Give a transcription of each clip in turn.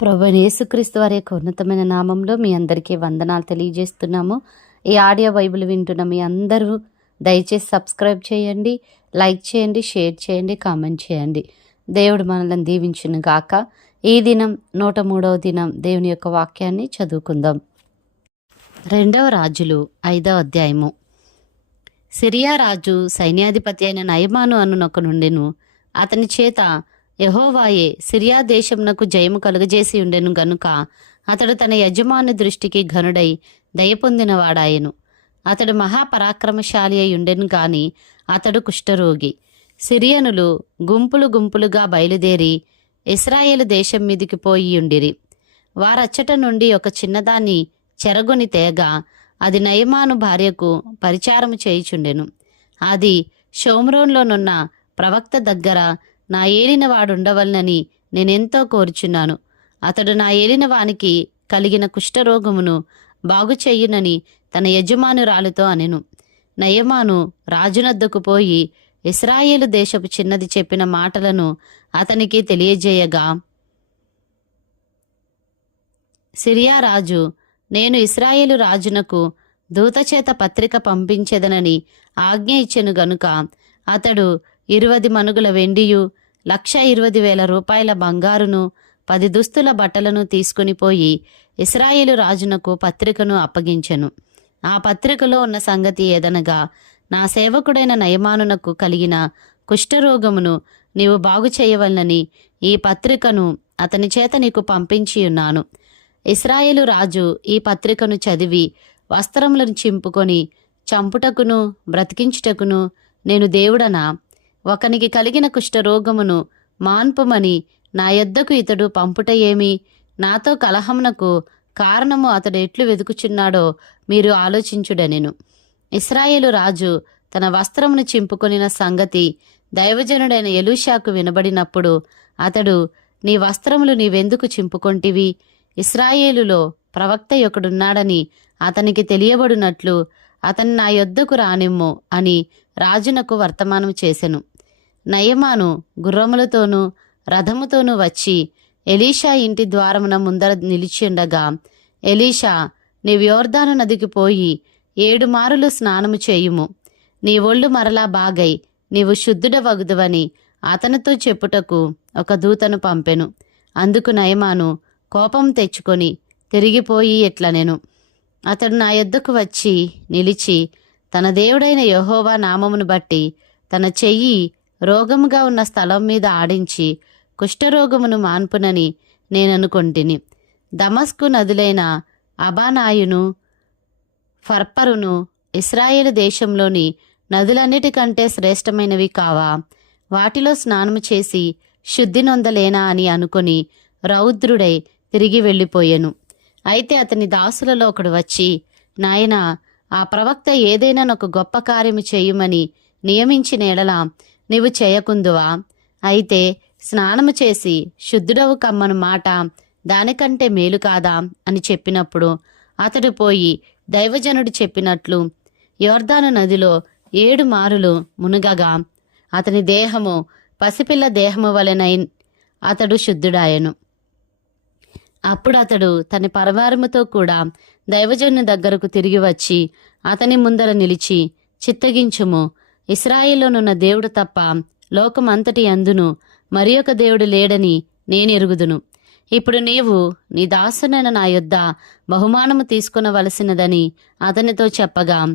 ప్రభు యేసుక్రీస్తు వారి యొక్క ఉన్నతమైన నామంలో మీ అందరికీ వందనాలు తెలియజేస్తున్నాము. ఈ ఆడియో బైబిల్ వింటున్న మీ అందరూ దయచేసి సబ్స్క్రైబ్ చేయండి లైక్ చేయండి షేర్ చేయండి కామెంట్ చేయండి. దేవుడు మనల్ని దీవించును గాక. ఈ దినం నూట మూడవ దినం దేవుని యొక్క వాక్యాన్ని చదువుకుందాం. రెండవ రాజులు ఐదవ అధ్యాయము. సిరియా రాజు సైన్యాధిపతి అయిన నయమాను అనునొక నుండిను. అతని చేత యహోవాయే సిరియా దేశమునకు జయము కలుగజేసి ఉండెను గనుక అతడు తన యజమాని దృష్టికి ఘనుడై దయ పొందినవాడాయెను అతడు మహాపరాక్రమశాలి అయి ఉండెను గాని అతడు కుష్ఠరోగి. సిరియనులు గుంపులు గుంపులుగా బయలుదేరి ఇస్రాయేలు దేశం మీదికి పోయి ఉండిరి. వారచ్చట నుండి ఒక చిన్నదాన్ని చెరగొని తేగా అది నయమాను భార్యకు పరిచారము చేయుచుండెను. అది షోమ్రోన్లోనున్న ప్రవక్త దగ్గర నా ఏలిన వాడుండవలనని నేనెంతో కోరుచున్నాను. అతడు నా ఏలిన వానికి కలిగిన కుష్ఠరోగమును బాగు చెయ్యునని తన యజమానురాలుతో అనెను. నయమాను రాజునద్దకు పోయి ఇస్రాయేలు దేశపు చిన్నది చెప్పిన మాటలను అతనికి తెలియజేయగా సిరియా రాజు నేను ఇస్రాయేలు రాజునకు దూతచేత పత్రిక పంపించెదనని ఆజ్ఞ ఇచ్చెను గనుక అతడు ఇరువది మనుగుల వెండియు లక్ష ఇరవై వేల రూపాయల బంగారును పది దుస్తుల బట్టలను తీసుకుని పోయి ఇస్రాయేలు రాజునకు పత్రికను అప్పగించెను. ఆ పత్రికలో ఉన్న సంగతి ఏదనగా నా సేవకుడైన నయమానునకు కలిగిన కుష్ఠరోగమును నీవు బాగు చేయవలనని ఈ పత్రికను అతని చేత నీకు పంపించి ఉన్నాను. ఇస్రాయేలు రాజు ఈ పత్రికను చదివి వస్త్రములను చింపుకొని చంపుటకును బ్రతికించుటకును నేను దేవుడనా? ఒకనికి కలిగిన కుష్ఠరోగమును మాన్పుమని నా యొద్దకు ఇతడు పంపుట ఏమి నాతో కలహమునకు కారణము అతడు ఎట్లు వెతుకుచున్నాడో మీరు ఆలోచించుడనెను. ఇస్రాయేలు రాజు తన వస్త్రమును చింపుకొనిన సంగతి దైవజనుడైన ఎలుషాకు వినబడినప్పుడు అతడు నీ వస్త్రములు నీవెందుకు చింపుకొంటివి? ఇస్రాయేలులో ప్రవక్త ఒకడున్నాడని అతనికి తెలియబడినట్లు అతను నా యొద్దకు రానిమ్ము అని రాజునకు వర్తమానం చేసెను. నయమాను గుర్రములతోనూ రథముతోనూ వచ్చి ఎలీషా ఇంటి ద్వారమున ముందర నిలిచిండగా ఎలీషా నీ యోర్దాను నదికి పోయి ఏడు మారులు స్నానము చేయుము. నీ ఒళ్ళు మరలా బాగై నీవు శుద్ధుడవగుదువని అతనితో చెప్పుటకు ఒక దూతను పంపెను. అందుకు నయమాను కోపం తెచ్చుకొని తిరిగిపోయి ఎట్లనెను? అతడు నా యొద్దకు వచ్చి నిలిచి తన దేవుడైన యహోవా నామమును బట్టి తన చెయ్యి రోగముగా ఉన్న స్థలం మీద ఆడించి కుష్ఠరోగమును మాన్పునని నేననుకొంటిని. దమస్కు నదులైన అబానాయును ఫర్పరును ఇస్రాయేల్ దేశంలోని నదులన్నిటికంటే శ్రేష్టమైనవి కావా? వాటిలో స్నానము చేసి శుద్ధి నొందలేనా అని అనుకొని రౌద్రుడై తిరిగి వెళ్ళిపోయెను. అయితే అతని దాసులలో ఒకడు వచ్చి నాయనా ఆ ప్రవక్త ఏదైనా ఒక గొప్ప కార్యము చేయుమని నియమించిన ఎడల నీవు చేయకుందువా? అయితే స్నానము చేసి శుద్ధుడవు కమ్మను మాట దానికంటే మేలు కాదా? అని చెప్పినప్పుడు అతడు పోయి దైవజనుడు చెప్పినట్లు యోర్దాను నదిలో ఏడు మారులు మునుగగా అతని దేహము పసిపిల్ల దేహము వలెనై అతడు శుద్ధుడాయను. అప్పుడు అతడు తన పరివారముతో కూడా దైవజనుని దగ్గరకు తిరిగి వచ్చి అతని ముందర నిలిచి చిత్తగించుము. ఇస్రాయిల్లోనున్న దేవుడు తప్ప లోకమంతటి అందును మరి ఒక దేవుడు లేడని నేనెరుగుదును. ఇప్పుడు నీవు నీ దాసునైన నా యొద్ద బహుమానము తీసుకునవలసినదని అతనితో చెప్పగా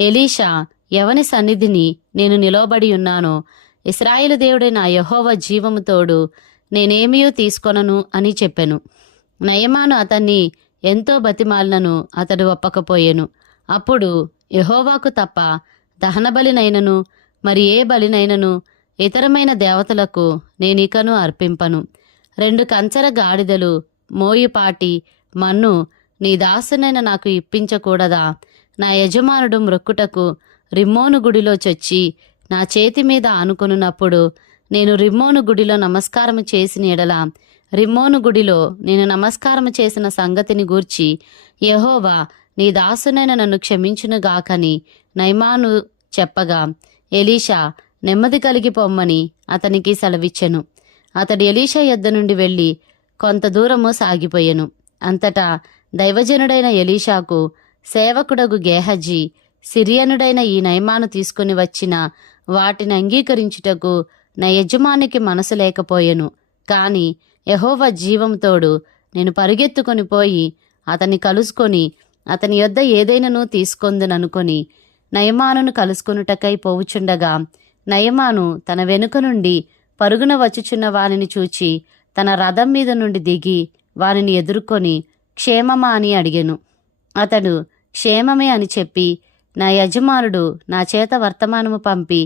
ఎలీషా ఎవని సన్నిధిని నేను నిలవబడి ఉన్నానో? ఇస్రాయేలు దేవుడైన యహోవ జీవము తోడు నేనేమియూ తీసుకొనను అని చెప్పెను. నయమాను అతన్ని ఎంతో బతిమాలినను అతడు ఒప్పకపోయెను. అప్పుడు యహోవాకు తప్ప దహనబలినైనను మరి ఏ బలినైనను ఇతరమైన దేవతలకు నేనికను అర్పింపను. రెండు కంచర గాడిదలు మోయుపాటి మన్ను నీ దాసునైన నాకు ఇప్పించకూడదా? నా యజమానుడు మ్రొక్కుటకు రిమ్మోను గుడిలో చొచ్చి నా చేతి మీద ఆనుకొనున్నప్పుడు నేను రిమ్మోను గుడిలో నమస్కారం చేసిన ఎడల రిమ్మోను గుడిలో నేను నమస్కారం చేసిన సంగతిని గూర్చి యహోవా నీ దాసునైన నన్ను క్షమించునుగాకని నైమాను చెప్పగా ఎలీషా నెమ్మది కలిగి పొమ్మని అతనికి సెలవిచ్చెను. అతడు ఎలీషా యొద్ద నుండి వెళ్ళి కొంత దూరము సాగిపోయెను. అంతటా దైవజనుడైన ఎలీషాకు సేవకుడగు గేహజీ సిరియనుడైన ఈ నయమాను తీసుకుని వచ్చిన వాటిని అంగీకరించుటకు నా యజమానికి మనసు లేకపోయెను. కాని యహోవ జీవంతోడు నేను పరిగెత్తుకొని పోయి అతన్ని కలుసుకొని అతని యొద్ద ఏదైనాను తీసుకొందుననుకొని నయమానును కలుసుకొనుటకై పోవుచుండగా నయమాను తన వెనుక నుండి పరుగున వచ్చుచున్న వానిని చూచి తన రథం మీద నుండి దిగి వానిని ఎదుర్కొని క్షేమమా అని అడిగెను. అతడు క్షేమమే అని చెప్పి నా యజమానుడు నా చేత వర్తమానము పంపి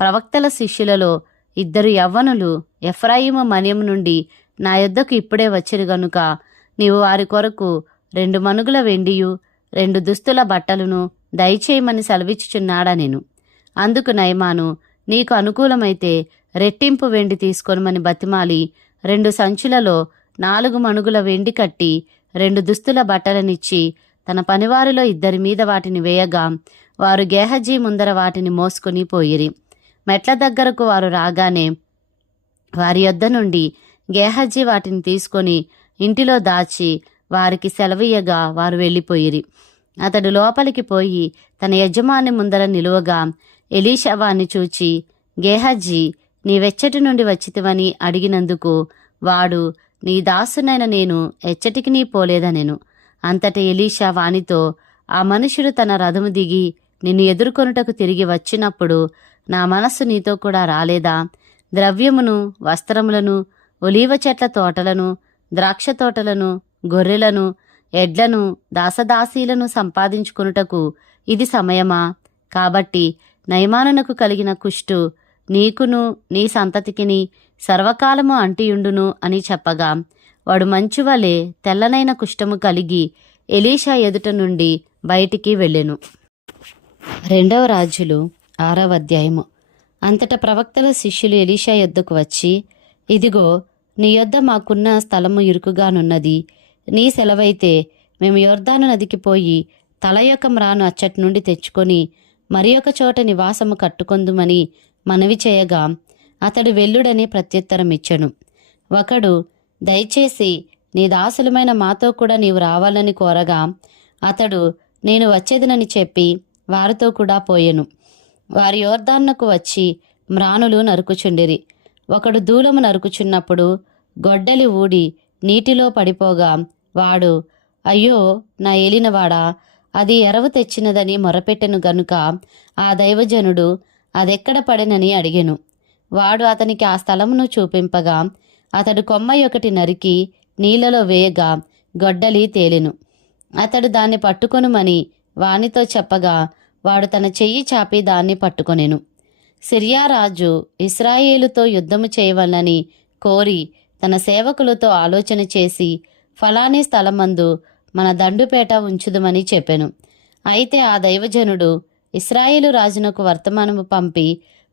ప్రవక్తల శిష్యులలో ఇద్దరు యవ్వనులు ఎఫ్రాయిము మన్యం నుండి నా యొద్దకు ఇప్పుడే వచ్చిరు గనుక నీవు వారి కొరకు రెండు మనుగుల వెండియు రెండు దుస్తుల బట్టలను దయచేయమని సెలవిచ్చుచున్నాడా నేను అందుకు నయమాను నీకు అనుకూలమైతే రెట్టింపు వెండి తీసుకొనమని బతిమాలి రెండు సంచులలో నాలుగు మణుగుల వెండి కట్టి రెండు దుస్తుల బట్టలనిచ్చి తన పనివారిలో ఇద్దరి మీద వాటిని వేయగా వారు గేహజీ ముందర వాటిని మోసుకొని పోయిరి. మెట్ల దగ్గరకు వారు రాగానే వారి యొద్ద నుండి గేహజీ వాటిని తీసుకొని ఇంటిలో దాచి వారికి సెలవీయగా వారు వెళ్ళిపోయిరి. అతడు లోపలికి పోయి తన యజమాని ముందర నిలువగా ఎలీషా వాణ్ణి చూచి గేహజీ నీవెచ్చటి నుండి వచ్చితివని అడిగినందుకు వాడు నీ దాసునైన నేను ఎచ్చటికి నీ పోలేదనెను. అంతట ఎలీషా వానితో ఆ మనుషుడు తన రథము దిగి నిన్ను ఎదుర్కొనుటకు తిరిగి వచ్చినప్పుడు నా మనస్సు నీతో కూడా రాలేదా? ద్రవ్యమును వస్త్రములను ఒలీవ చెట్ల తోటలను ద్రాక్ష తోటలను గొర్రెలను ఎడ్లను దాసదాసీలను సంపాదించుకొనుటకు ఇది సమయమా? కాబట్టి నయమానునకు కలిగిన కుష్టు నీకును నీ సంతతికిని సర్వకాలము అంటియుండును అని చెప్పగా వాడు మంచువలే తెల్లనైన కుష్టము కలిగి ఎలీషా ఎదుట నుండి బయటికి వెళ్ళెను. రెండవ రాజులు ఆరవ అధ్యాయము. అంతట ప్రవక్తల శిష్యులు ఎలీషా యొద్దకు వచ్చి ఇదిగో నీ యొద్ద మాకున్న స్థలము ఇరుకుగానున్నది. నీ సెలవైతే మేము యోర్ధాను నదికి పోయి తల యొక్క మ్రాను అచ్చటి నుండి తెచ్చుకొని మరి ఒక చోట నివాసము కట్టుకొందుమని మనవి చేయగా అతడు వెల్లుడని ప్రత్యుత్తరం ఇచ్చెను. ఒకడు దయచేసి నీ దాసులమైన మాతో కూడా నీవు రావాలని కోరగా అతడు నేను వచ్చేదనని చెప్పి వారితో కూడా పోయెను. వారి యోర్దాన్నకు వచ్చి మ్రానులు నరుకుచుండిరి. ఒకడు దూలము నరుకుచున్నప్పుడు గొడ్డలి ఊడి నీటిలో పడిపోగా వాడు అయ్యో నా ఏలినవాడా అది ఎరవు తెచ్చినదని మొరపెట్టెను గనుక ఆ దైవజనుడు అదెక్కడ పడెనని అడిగెను. వాడు అతనికి ఆ స్థలమును చూపింపగా అతడు కొమ్మ ఒకటి నరికి నీళ్ళలో వేయగా గొడ్డలి తేలెను. అతడు దాన్ని పట్టుకొనుమని వానితో చెప్పగా వాడు తన చెయ్యి చాపి దాన్ని పట్టుకొనెను. సిరియా రాజు ఇస్రాయేలుతో యుద్ధము చేయవలనని కోరి తన సేవకులతో ఆలోచన చేసి ఫలాని స్థలమందు మన దండుపేట ఉంచుదమని చెప్పెను. అయితే ఆ దైవజనుడు ఇస్రాయేలు రాజునకు వర్తమానము పంపి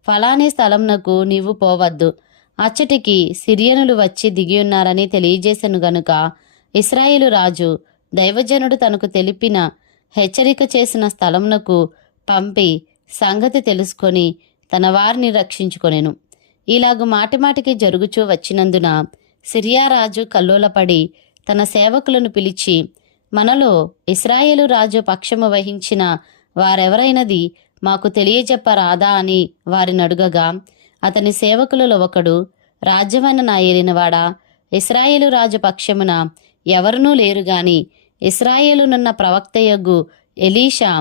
ఫలాని స్థలంనకు నీవు పోవద్దు. అచ్చటికి సిరియనులు వచ్చి దిగియున్నారని తెలియజేశాను గనుక ఇస్రాయేలు రాజు దైవజనుడు తనకు తెలిపిన హెచ్చరిక చేసిన స్థలమునకు పంపి సంగతి తెలుసుకొని తన వారిని రక్షించుకొనెను. ఇలాగు మాటిమాటికి జరుగుచూ వచ్చినందున సిరియా రాజు కల్లోలపడి తన సేవకులను పిలిచి మనలో ఇస్రాయేలు రాజు పక్షము వహించిన వారెవరైనది మాకు తెలియజెప్పరాదా అని వారిని అడుగగా అతని సేవకులలో ఒకడు రాజ్యమైన నా ఏలినవాడా ఇస్రాయేలు రాజు పక్షమున ఎవరునూ లేరుగాని ఇస్రాయేలునున్న ప్రవక్తయగు ఎలీషా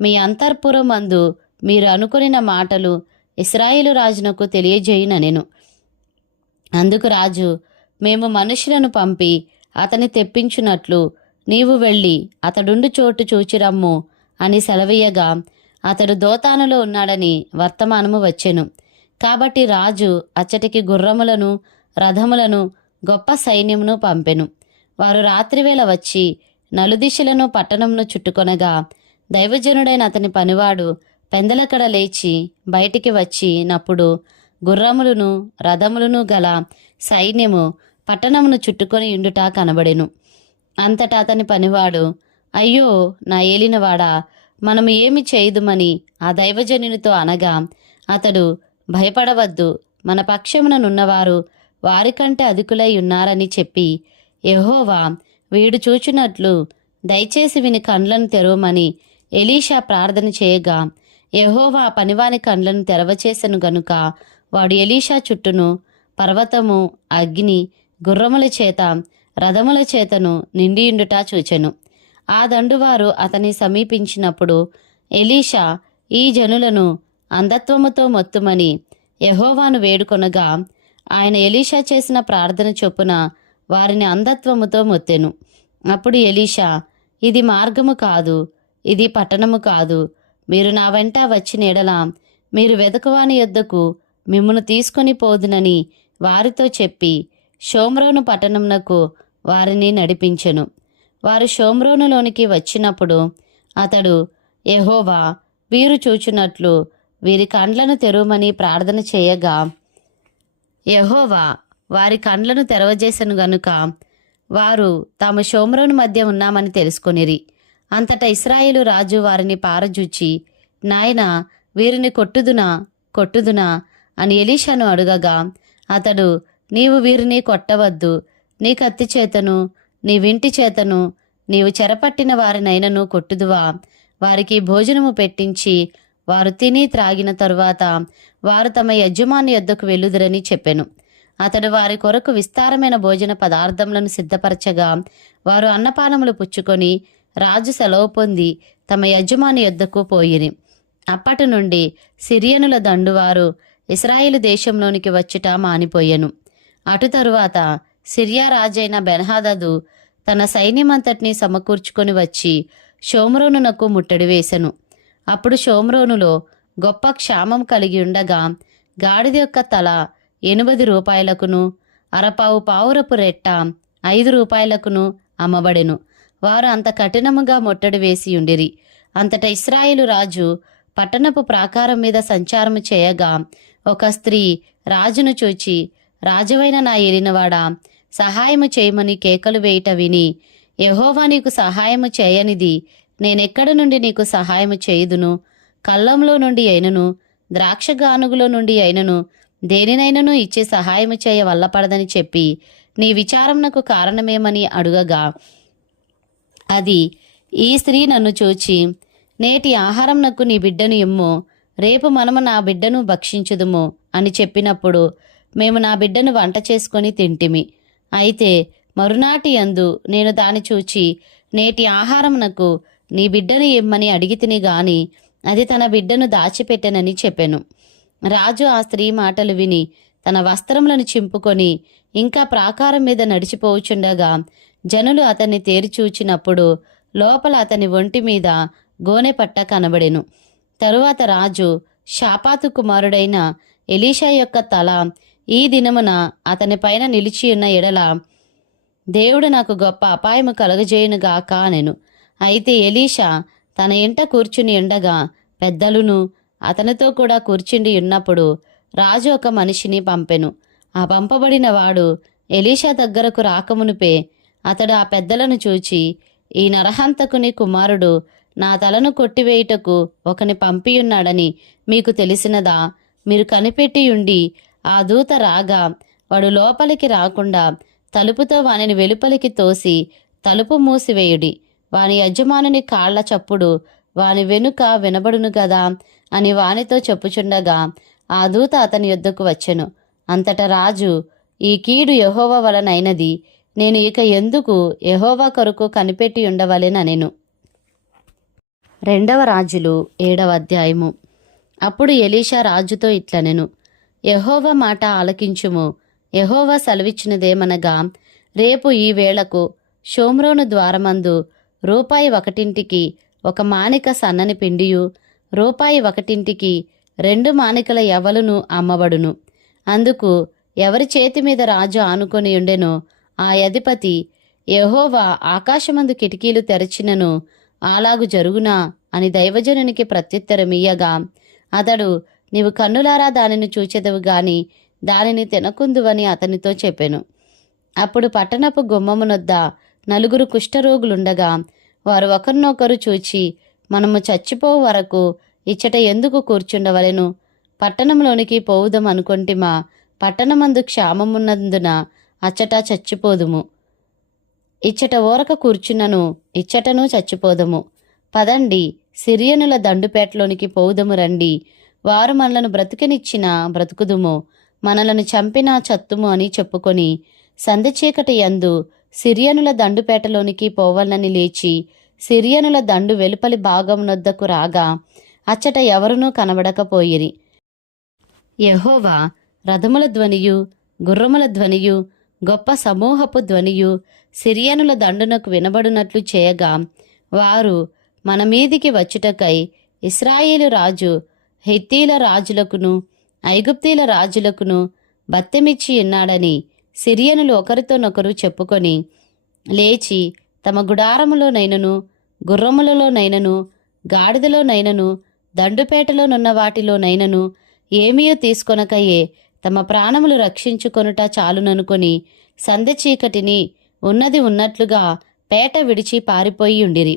మీ అంతర్పురమందు మీరు అనుకునిన మాటలు ఇస్రాయేలు రాజునకు తెలియజేయున నేను అందుకు రాజు మేము మనుషులను పంపి అతని తెప్పించునట్లు నీవు వెళ్ళి అతడుండు చోటు చూచిరమ్ము అని సెలవీయగా అతడు దోతానులో ఉన్నాడని వర్తమానము వచ్చెను. కాబట్టి రాజు అచ్చటికి గుర్రములను రథములను గొప్ప సైన్యమును పంపెను. వారు రాత్రివేళ వచ్చి నలుదిశలను పట్టణమును చుట్టుకొనగా దైవజనుడైన అతని పనివాడు పెందలకడ లేచి బయటికి వచ్చి నప్పుడు గుర్రములను రథములను గల సైన్యము పట్టణమును చుట్టుకొని ఉండుట కనబడెను. అంతటా అతని పనివాడు అయ్యో నా ఏలినవాడా మనము ఏమి చేయుదుమని ఆ దైవజనునితో అనగా అతడు భయపడవద్దు మన పక్షముననున్నవారు వారికంటే అధికులై ఉన్నారని చెప్పి యహోవా వీడు చూచినట్లు దయచేసి విని కండ్లను తెరవమని ఎలీషా ప్రార్థన చేయగా యహోవా పనివాని కండ్లను తెరవచేసెను గనుక వాడు ఎలీషా చుట్టూను పర్వతము అగ్ని గుర్రముల చేత రథముల చేతను నిండియుండుట చూచెను. ఆ దండువారు అతని సమీపించినప్పుడు ఎలీషా ఈ జనులను అంధత్వముతో మొత్తుమని యహోవాను వేడుకొనగా ఆయన ఎలీషా చేసిన ప్రార్థన చొప్పున వారిని అంధత్వముతో మొత్తెను. అప్పుడు ఎలీషా ఇది మార్గము కాదు ఇది పట్టణము కాదు మీరు నా వెంట వచ్చిన ఎడల మీరు వెదకువాని యొద్దకు మిమ్మను తీసుకొని పోదునని వారితో చెప్పి షోమ్రోను పట్టణమునకు వారిని నడిపించెను. వారు షోమ్రోనులోనికి వచ్చినప్పుడు అతడు ఎహోవా వీరు చూచున్నట్లు వీరి కండ్లను తెరవమని ప్రార్థన చేయగా యహోవా వారి కండ్లను తెరవజేసను గనుక వారు తాము షోమ్రోను మధ్య ఉన్నామని తెలుసుకొనిరి. అంతటా ఇస్రాయేలు రాజు వారిని పారజూచి నాయన వీరిని కొట్టుదునా కొట్టుదునా? అని ఎలీషాను అడుగగా అతడు నీవు వీరిని కొట్టవద్దు. నీ కత్తి చేతను నీ వింటి చేతను నీవు చెరపట్టిన వారినైనను కొట్టుదువా. వారికి భోజనము పెట్టించి వారు తిని త్రాగిన తరువాత వారు తమ యజమాని యొద్దకు వెళ్ళుదురని చెప్పెను. అతడు వారి కొరకు విస్తారమైన భోజన పదార్థములను సిద్ధపరచగా వారు అన్నపానములు పుచ్చుకొని రాజు సెలవు పొంది తమ యజమాని యొద్దకు పోయిరి. అప్పటి నుండి సిరియనుల దండువారు ఇస్రాయేలు దేశంలోనికి వచ్చుట మానిపోయెను. అటు తరువాత సిరియా రాజైన బెన్హాదదు తన సైన్యమంతటిని సమకూర్చుకొని వచ్చి షోమ్రోనునకు ముట్టడి వేశను అప్పుడు షోమ్రోనులో గొప్ప క్షామం కలిగి ఉండగా గాడిద యొక్క తల ఎనిమిది రూపాయలకును అరపావు పావురపు రెట్ట ఐదు రూపాయలకును అమ్మబడెను. వారు అంత కఠినముగా ముట్టడి వేసి ఉండిరి. అంతట ఇస్రాయేలు రాజు పట్టణపు ప్రాకారం మీద సంచారము చేయగా ఒక స్త్రీ రాజును చూచి రాజువైన నా ఎరినవాడా సహాయము చేయమని కేకలు వేయట విని యహోవా నీకు సహాయము చేయనిది నేనెక్కడ నుండి నీకు సహాయము చేయుదును? కళ్ళంలో నుండి అయినను ద్రాక్ష గానుగులో నుండి అయినను దేనినైనను ఇచ్చి సహాయము చేయ వల్లపడదని చెప్పి నీ విచారమునకు కారణమేమని అడుగగా. అది ఈ స్త్రీ నన్ను చూచి నేటి ఆహారంనకు నీ బిడ్డను ఇమ్ము రేపు మనము నా బిడ్డను భక్షించుదుము అని చెప్పినప్పుడు మేము నా బిడ్డను వంట చేసుకొని తింటిమి. అయితే మరునాటి యందు నేను దాని చూచి నేటి ఆహారమునకు నీ బిడ్డను ఇమ్మని అడిగితిని గాని అది తన బిడ్డను దాచిపెట్టెనని చెప్పెను. రాజు ఆ స్త్రీ మాటలు విని తన వస్త్రములను చింపుకొని ఇంకా ప్రాకారం మీద నడిచిపోవుచుండగా జనులు అతన్ని తేరిచూచినప్పుడు లోపల అతని ఒంటి మీద గోనె పట్ట కనబడెను. తరువాత రాజు షాపాతు కుమారుడైన ఎలీషా యొక్క తల ఈ దినమున అతని పైన నిలిచి ఉన్న ఎడల దేవుడు నాకు గొప్ప అపాయము కలగజేయునుగాక అనెను. అయితే ఎలీషా తన ఇంట కూర్చుని ఉండగా పెద్దలును అతనితో కూడా కూర్చుండి ఉన్నప్పుడు రాజు ఒక మనిషిని పంపెను. ఆ పంపబడిన వాడు ఎలీషా దగ్గరకు రాకమునుపే అతడు ఆ పెద్దలను చూచి ఈ నరహంతకుని కుమారుడు నా తలను కొట్టివేయుటకు ఒకని పంపియున్నాడని మీకు తెలిసినదా? మీరు కనిపెట్టి ఉండి ఆ దూత రాగా వాడు లోపలికి రాకుండా తలుపుతో వానిని వెలుపలికి తోసి తలుపు మూసివేయుడి. వాని యజమానుని కాళ్ళ చప్పుడు వాని వెనుక వినబడును గదా అని వానితో చెప్పుచుండగా ఆ దూత అతని యుద్ధకు వచ్చెను. అంతటా రాజు ఈ కీడు యహోవ వలనైనది. నేను ఇక ఎందుకు యహోవా కొరకు కనిపెట్టి ఉండవలెననెను. రెండవ రాజులు ఏడవ అధ్యాయము. అప్పుడు ఎలీషా రాజుతో ఇట్లనెను. యహోవ మాట ఆలకించుము. యహోవ సెలవిచ్చినదేమనగా రేపు ఈ వేళకు షోమ్రోను ద్వారమందు రూపాయి ఒకటింటికి ఒక మానిక సన్నని పిండియు రూపాయి ఒకటింటికి రెండు మానికల ఎవలును అమ్మబడును. అందుకు ఎవరి చేతి మీద రాజు ఆనుకొని ఉండెనో ఆ అధిపతి యహోవా ఆకాశమందు కిటికీలు తెరచినను అలాగు జరుగునా అని దైవజనునికి ప్రత్యుత్తరమియ్యగా అతడు నీవు కన్నులారా దానిని చూచెదవు గాని దానిని తినకుందువని అతనితో చెప్పాను. అప్పుడు పట్టణపు గుమ్మమునొద్ద నలుగురు కుష్ఠరోగులుండగా వారు ఒకరినొకరు చూచి మనము చచ్చిపో వరకు ఇచ్చట ఎందుకు కూర్చుండవలెను? పట్టణంలోనికి పోవుదం అనుకొంటిమా? పట్టణమందు క్షామమున్నందున అచ్చట చచ్చిపోదుము. ఇచ్చట ఊరక కూర్చున్నను ఇచ్చటను చచ్చిపోదము. పదండి సిరియనుల దండుపేటలోనికి పోవుదము రండి. వారు మనలను బ్రతికనిచ్చిన బ్రతుకుదుము మనలను చంపినా చత్తుము అని చెప్పుకొని సంధి చీకటి యందు సిరియనుల దండుపేటలోనికి పోవాలని లేచి సిరియనుల దండు వెలుపలి భాగమునొద్దకు రాగా అచ్చట ఎవరునూ కనబడకపోయిరి. యహోవా రథముల ధ్వనియు గుర్రముల ధ్వనియు గొప్ప సమూహపు ధ్వనియు సిరియనుల దండునకు వినబడినట్లు చేయగా వారు మన మీదికి వచ్చుటకై ఇస్రాయేలు రాజు హెత్తీల రాజులకును ఐగుప్తీల రాజులకును బత్తెమిచ్చి ఉన్నాడని సిరియనులు ఒకరితోనొకరు చెప్పుకొని లేచి తమ గుడారములోనైనను గుర్రములలోనైనను గాడిదలోనైనను దండుపేటలోనున్న వాటిలోనైనను ఏమీయో తీసుకొనకయే తమ ప్రాణములు రక్షించుకొనుట చాలుననుకొని సంధ్య చీకటిని ఉన్నది ఉన్నట్లుగా పేట విడిచి పారిపోయి ఉండిరి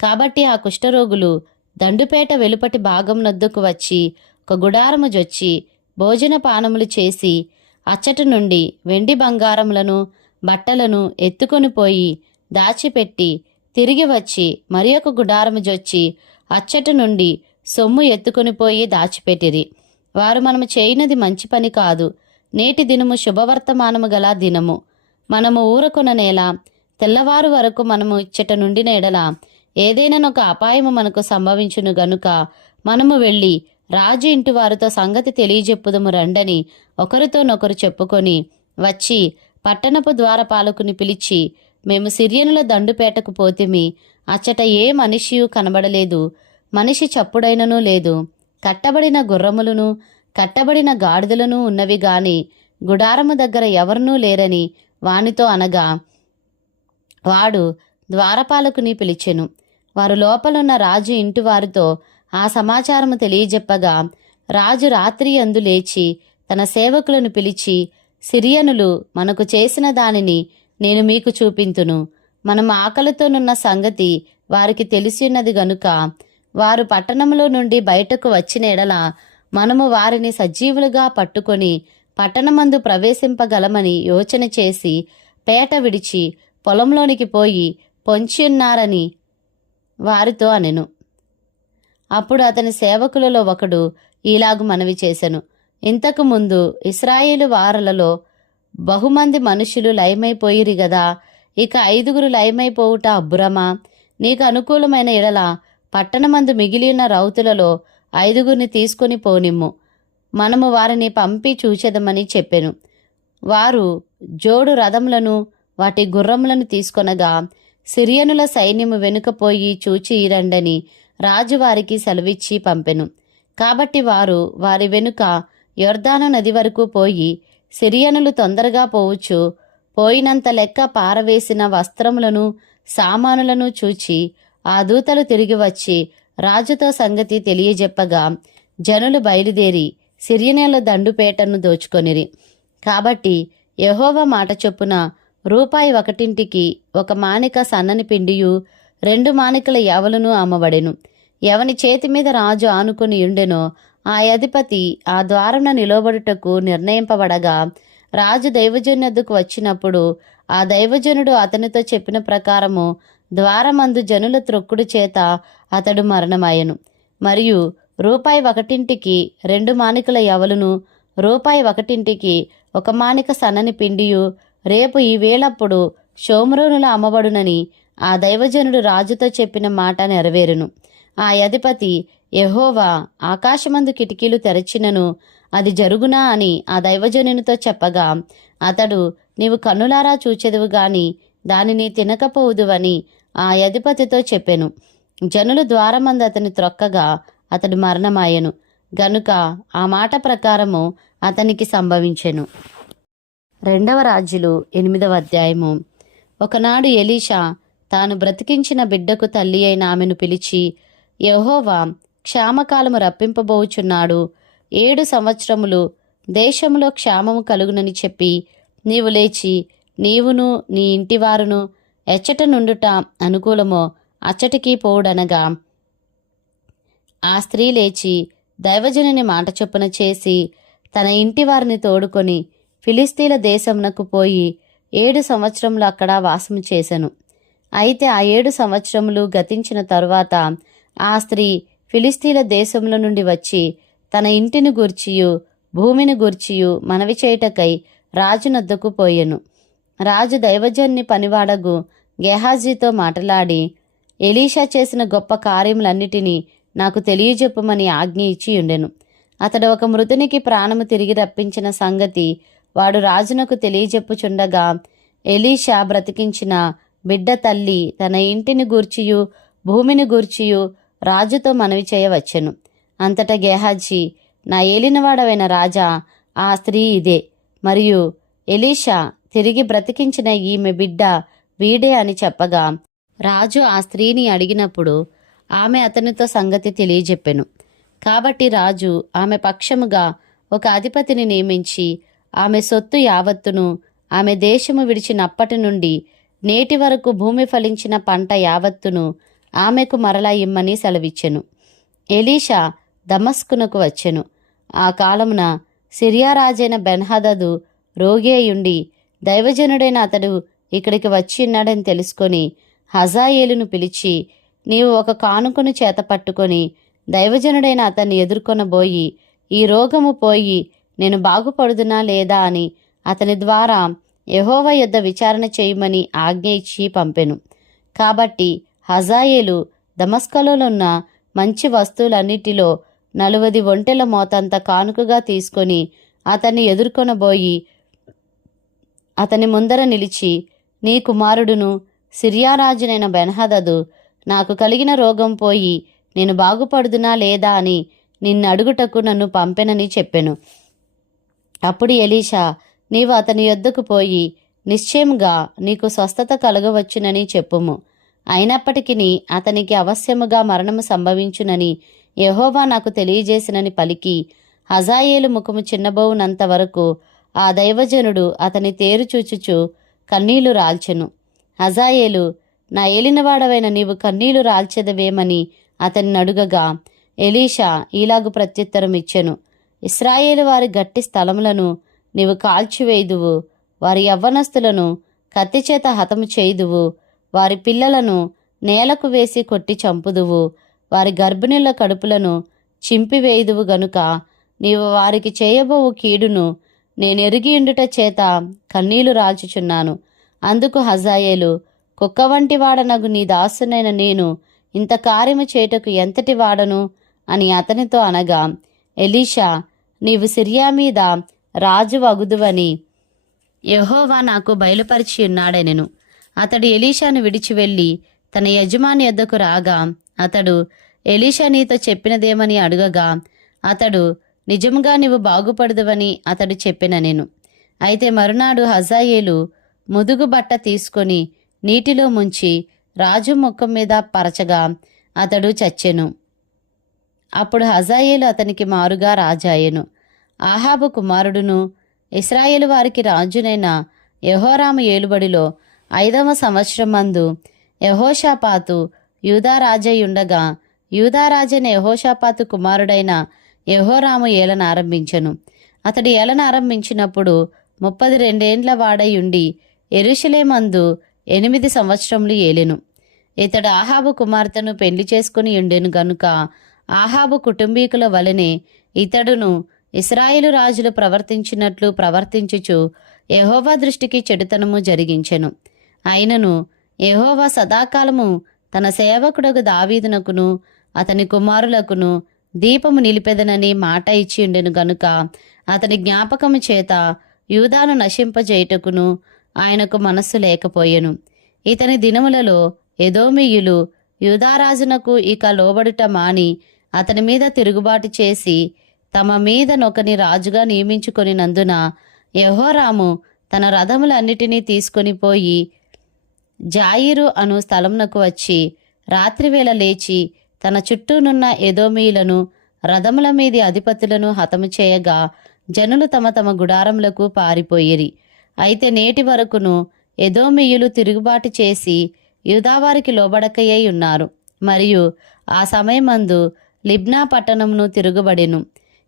కాబట్టి ఆ కుష్ఠరోగులు దండుపేట వెలుపటి భాగం నద్దుకు వచ్చి ఒక గుడారము జొచ్చి భోజన పానములు చేసి అచ్చట నుండి వెండి బంగారములను బట్టలను ఎత్తుకొని పోయి దాచిపెట్టి తిరిగి వచ్చి మరి ఒక గుడారము జొచ్చి అచ్చట నుండి సొమ్ము ఎత్తుకొని పోయి దాచిపెట్టిరి. వారు మనము చేయనది మంచి పని కాదు. నేటి దినము శుభవర్తమానము గల దినము. మనము ఊరకొన నేల తెల్లవారు వరకు మనము ఇచ్చట నుండిన ఎడల ఏదైనా ఒక అపాయము మనకు సంభవించును గనుక మనము వెళ్ళి రాజు ఇంటి వారితో సంగతి తెలియజెప్పుదము రండని ఒకరితోనొకరు చెప్పుకొని వచ్చి పట్టణపు ద్వారపాలకుని పిలిచి మేము సిరియనుల దండుపేటకు పోతిమి. అచ్చట ఏ మనిషియు కనబడలేదు. మనిషి చప్పుడైననూ లేదు. కట్టబడిన గుర్రములను కట్టబడిన గాడిదలను ఉన్నవి గాని గుడారము దగ్గర ఎవరునూ లేరని వానితో అనగా వాడు ద్వారపాలకుని పిలిచెను. వారు లోపలున్న రాజు ఇంటి వారితో ఆ సమాచారము తెలియజెప్పగా రాజు రాత్రి అందు లేచి తన సేవకులను పిలిచి సిరియనులు మనకు చేసిన దానిని నేను మీకు చూపింతును. మనం ఆకలితోనున్న సంగతి వారికి తెలిసిన్నది గనుక వారు పట్టణంలో నుండి బయటకు వచ్చిన ఎడల మనము వారిని సజీవులుగా పట్టుకొని పట్టణమందు ప్రవేశింపగలమని యోచన చేసి పేట విడిచి పొలంలోనికి పోయి పొంచియున్నారని వారితో అనెను. అప్పుడు అతని సేవకులలో ఒకడు ఈలాగు మనవి చేశాను ఇంతకు ముందు ఇస్రాయేలు వారలలో బహుమంది మనుషులు లయమైపోయిరి గదా ఇక ఐదుగురు లయమైపోవుట అబ్బురమా? నీకు అనుకూలమైన ఎడల పట్టణమందు మిగిలిన రౌతులలో ఐదుగురిని తీసుకొని పోనిమ్ము. మనము వారిని పంపి చూచెదమని చెప్పెను. వారు జోడు రథములను వాటి గుర్రములను తీసుకొనగా సిరియనుల సైన్యము వెనుకపోయి చూచి రండని రాజు వారికి సెలవిచ్చి పంపెను. కాబట్టి వారు వారి వెనుక యొర్దాను నది వరకు పోయి సిరియనులు తొందరగా పోవచ్చు. పోయినంత లెక్క పారవేసిన వస్త్రములను సామానులను చూచి ఆ దూతలు తిరిగి వచ్చి రాజుతో సంగతి తెలియజెప్పగా జనులు బయలుదేరి సిరియనుల దండుపేటను దోచుకొనిరి. కాబట్టి యహోవ మాట చొప్పున రూపాయి ఒకటింటికి ఒక మానిక సన్నని పిండియు రెండు మానికల యవలును అమ్మబడెను ఎవని చేతి మీద రాజు ఆనుకుని ఉండెనో ఆ అధిపతి ఆ ద్వారమున నిలబడుటకు నిర్ణయింపబడగా రాజు దైవజనుద్దకు వచ్చినప్పుడు ఆ దైవజనుడు అతనితో చెప్పిన ప్రకారము ద్వారమందు జనుల త్రొక్కుడు చేత అతడు మరణమాయెను. మరియు రూపాయి ఒకటింటికి రెండు మానికల యవలును రూపాయి ఒకటింటికి ఒక మానిక సన్నని పిండియు రేపు ఈ వేళప్పుడు అమ్మబడునని ఆ దైవజనుడు రాజుతో చెప్పిన మాట నెరవేరును. ఆ అధిపతి యెహోవా ఆకాశమందు కిటికీలు తెరచినను అది జరుగునా అని ఆ దైవజనునితో చెప్పగా అతడు నీవు కన్నులారా చూచెదువు గాని దానిని తినకపోవుదువని ఆ అధిపతితో చెప్పెను. జనులు ద్వారమందు అతని త్రొక్కగా అతడు మరణమాయెను. గనుక ఆ మాట ప్రకారము అతనికి సంభవించెను. రెండవ రాజులు ఎనిమిదవ అధ్యాయము. ఒకనాడు ఎలీషా తాను బ్రతికించిన బిడ్డకు తల్లి అయిన ఆమెను పిలిచి యహోవా క్షామకాలము రప్పింపబోచున్నాడు. ఏడు సంవత్సరములు దేశంలో క్షామము కలుగునని చెప్పి నీవు లేచి నీవును నీ ఇంటివారును ఎచ్చట నుండుట అనుకూలమో అచ్చటికి పోవుడనగా. ఆ స్త్రీ లేచి దైవజనుని మాట చొప్పున చేసి తన ఇంటి వారిని తోడుకొని ఫిలిస్తీన్ల దేశమునకు పోయి ఏడు సంవత్సరములు అక్కడ వాసము చేశాను అయితే ఆ ఏడు సంవత్సరములు గతించిన తరువాత ఆ స్త్రీ ఫిలిస్తీన్ల దేశముల నుండి వచ్చి తన ఇంటిని గూర్చియు భూమిని గూర్చియు మనవి చేయుటకై రాజునొద్దకు పోయెను. రాజు దైవజన్ని పనివాడగు గెహాజీతో మాటలాడి ఎలీషా చేసిన గొప్ప కార్యములన్నిటినీ నాకు తెలియజెప్పమని ఆజ్ఞ ఇచ్చి ఉండెను అతడు ఒక మృతునికి ప్రాణము తిరిగి రప్పించిన సంగతి వాడు రాజునకు తెలియజెప్పుచుండగా ఎలీషా బ్రతికించిన బిడ్డ తల్లి తన ఇంటిని గూర్చియు భూమిని గూర్చియు రాజుతో మనవి చేయవచ్చెను. అంతటా గెహాజీ నా ఏలినవాడవైన రాజా ఆ స్త్రీ ఇదే. మరియు ఎలీషా తిరిగి బ్రతికించిన ఈమె బిడ్డ వీడే అని చెప్పగా రాజు ఆ స్త్రీని అడిగినప్పుడు ఆమె అతనితో సంగతి తెలియజెప్పెను. కాబట్టి రాజు ఆమె పక్షముగా ఒక అధిపతిని నియమించి ఆమె సొత్తు యావత్తును ఆమె దేశము విడిచినప్పటి నుండి నేటి వరకు భూమి ఫలించిన పంట యావత్తును ఆమెకు మరలా ఇమ్మని సెలవిచ్చెను. ఎలీషా దమస్కునకు వచ్చెను. ఆ కాలమున సిరియా రాజైన బెన్హదదు రోగి అయ్యుండి దైవజనుడైన అతడు ఇక్కడికి వచ్చి ఉన్నాడని తెలుసుకొని హజాయేలును పిలిచి నీవు ఒక కానుకను చేత పట్టుకొని దైవజనుడైన అతన్ని ఎదుర్కొనబోయి ఈ రోగము పోయి నేను బాగుపడుదునా లేదా అని అతని ద్వారా యహోవ యొద్ద విచారణ చేయమని ఆజ్ఞ ఇచ్చి పంపెను. కాబట్టి హజాయేలు దమస్కలోనున్న మంచి వస్తువులన్నిటిలో నలువది ఒంటెల మోతంత కానుకగా తీసుకొని అతన్ని ఎదుర్కొనబోయి అతని ముందర నిలిచి నీ కుమారుడును సిరియారాజునైన బెన్హదదు నాకు కలిగిన రోగం పోయి నేను బాగుపడుదునా లేదా అని నిన్ను అడుగుటకు నన్ను పంపెనని చెప్పెను. అప్పుడు ఎలీషా నీవు అతని యొద్దకు పోయి నిశ్చయముగా నీకు స్వస్థత కలగవచ్చునని చెప్పుము. అయినప్పటికీ అతనికి అవశ్యముగా మరణము సంభవించునని యహోవా నాకు తెలియజేసినని పలికి హజాయేలు ముఖము చిన్నబోవునంత వరకు ఆ దైవజనుడు అతని తేరు చూచుచు కన్నీళ్ళు రాల్చెను. హజాయేలు నా ఏలినవాడవైన నీవు కన్నీళ్ళు రాల్చెదవేమని అతన్ని అడుగగా ఎలీషా ఈలాగు ప్రత్యుత్తరం ఇచ్చెను ఇస్రాయేలు వారి గట్టి స్థలములను నీవు కాల్చివేయుదువు. వారి యవ్వనస్తులను కత్తిచేత హతము చేయుదువు. వారి పిల్లలను నేలకు వేసి కొట్టి చంపుదువు. వారి గర్భిణుల కడుపులను చింపివేయుదువు గనుక నీవు వారికి చేయబోవు కీడును నేను ఎరిగియుండుట చేత కన్నీళ్ళు రాల్చుచున్నాను. అందుకు హజాయేలు కుక్క వంటి వాడనగు నీ దాసునైన నేను ఇంత కార్యము చేయుటకు ఎంతటి వాడను అని అతనితో అనగా ఎలీషా నీవు సిరియా మీద రాజు అగుదువని యహోవా నాకు బయలుపరిచి ఉన్నాడనెను. అతడు ఎలీషాను విడిచి వెళ్ళి తన యజమాని యొద్దకు రాగా అతడు ఎలీషా నీతో చెప్పినదేమని అడుగగా అతడు నిజముగా నీవు బాగుపడదువని అతడు చెప్పిన నేను అయితే మరునాడు హజాయేలు ముదుగు బట్ట తీసుకొని నీటిలో ముంచి రాజు ముఖం మీద పరచగా అతడు చచ్చెను. అప్పుడు హజాయేలు అతనికి మారుగా రాజాయెను ఆహాబు కుమారుడును ఇస్రాయేలు వారికి రాజునైన యహోరాము ఏలుబడిలో ఐదవ సంవత్సరం మందు యహోషాపాతు యూదారాజయ్యుండగా యూదారాజైన యహోషాపాతు కుమారుడైన యహోరాము ఏలన ఆరంభించెను. అతడు ఏలన ఆరంభించినప్పుడు ముప్పది రెండేండ్ల వాడై ఉండి ఎరుషలేమందు ఎనిమిది సంవత్సరములు ఏలెను. ఇతడు ఆహాబు కుమార్తెను పెళ్ళి చేసుకుని ఉండెను గనుక ఆహాబు కుటుంబీకుల వలనే ఇతడును ఇస్రాయేలు రాజులు ప్రవర్తించినట్లు ప్రవర్తించుచు యహోవా దృష్టికి చెడుతనము జరిగించెను. అయినను యహోవా సదాకాలము తన సేవకుడగు దావీదునకును అతని కుమారులకును దీపము నిలిపెదనని మాట ఇచ్చి ఉండెను గనుక అతని జ్ఞాపకము చేత యూదాను నశింపజేయుటకును ఆయనకు మనస్సు లేకపోయెను. ఇతని దినములలో ఎదోమియులు యూదారాజునకు ఇక లోబడుట మాని అతని మీద తిరుగుబాటు చేసి తమ మీద నొకని రాజుగా నియమించుకొనినందున యహోరాము తన రథములన్నిటినీ తీసుకొని పోయి జాయిరు అను స్థలంనకు వచ్చి రాత్రివేళ లేచి తన చుట్టూనున్న ఎదోమీయులను రథముల మీది అధిపతులను హతము చేయగా జనులు తమ తమ గుడారములకు పారిపోయిరి. అయితే నేటి వరకును ఎదోమీయులు తిరుగుబాటు చేసి యూదావారికి లోబడకయ్యై ఉన్నారు. మరియు ఆ సమయమందు లిబ్నా పట్టణమును తిరుగుబడెను.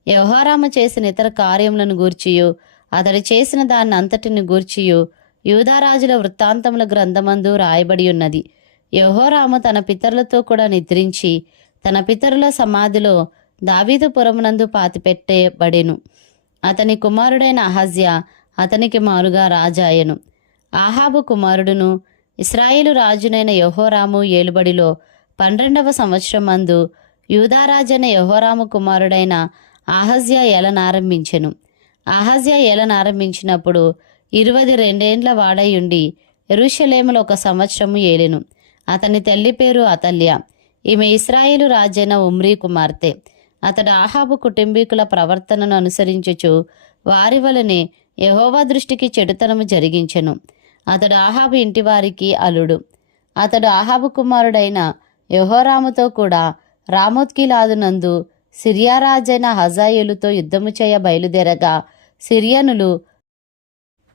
యహోరామ చేసిన ఇతర కార్యములను గూర్చియు అతడు చేసిన దాన్ని అంతటిని గూర్చియు యూధారాజుల వృత్తాంతముల గ్రంథమందు రాయబడి ఉన్నది యహోరాము తన పితరులతో కూడా నిద్రించి తన పితరుల సమాధిలో దావీదుపురమునందు పాతిపెట్టబడెను. అతని కుమారుడైన అహజ్య అతనికి మారుగా రాజాయను. ఆహాబు కుమారుడును ఇస్రాయేలు రాజునైన యహోరాము ఏలుబడిలో పన్నెండవ సంవత్సరం మందు యూదారాజైన యహోరాము కుమారుడైన ఆహజ్యా ఎలనారంభించెను ఆహజ్యా ఎలనారంభించినప్పుడు ఇరవై రెండేండ్ల వాడై ఉండి ఎరుషలేములో ఒక సంవత్సరము ఏలెను. అతని తల్లి పేరు అతల్య. ఈమె ఇస్రాయేలు రాజైన ఉమ్రీ కుమార్తె. అతడు ఆహాబు కుటుంబీకుల ప్రవర్తనను అనుసరించుచు వారి వలనే యహోవా దృష్టికి చెడుతనము జరిగించెను. అతడు ఆహాబు ఇంటి వారికి అలుడు అతడు ఆహాబు కుమారుడైన యహోరాముతో కూడా రామోత్కిలాదునందు సిరియారాజైన హజాయేలుతో యుద్ధము చేయ బయలుదేరగా సిరియనులు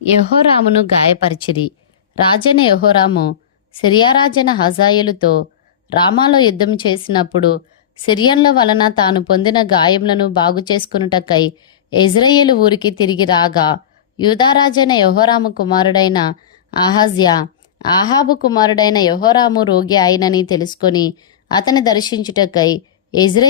యహోరామును గాయపరిచిరి. రాజైన యహోరాము సిరియారాజైన హజాయేలుతో రామాలో యుద్ధం చేసినప్పుడు సిరియన్ల వలన తాను పొందిన గాయములను బాగు చేసుకున్నటకై ఇజ్రాయేలు ఊరికి తిరిగి రాగా యూదారాజైన యహోరాము కుమారుడైన ఆహాజ్యా ఆహాబు కుమారుడైన యహోరాము రోగి అయినని తెలుసుకొని అతని దర్శించుటకై ఇజ్రాయేలు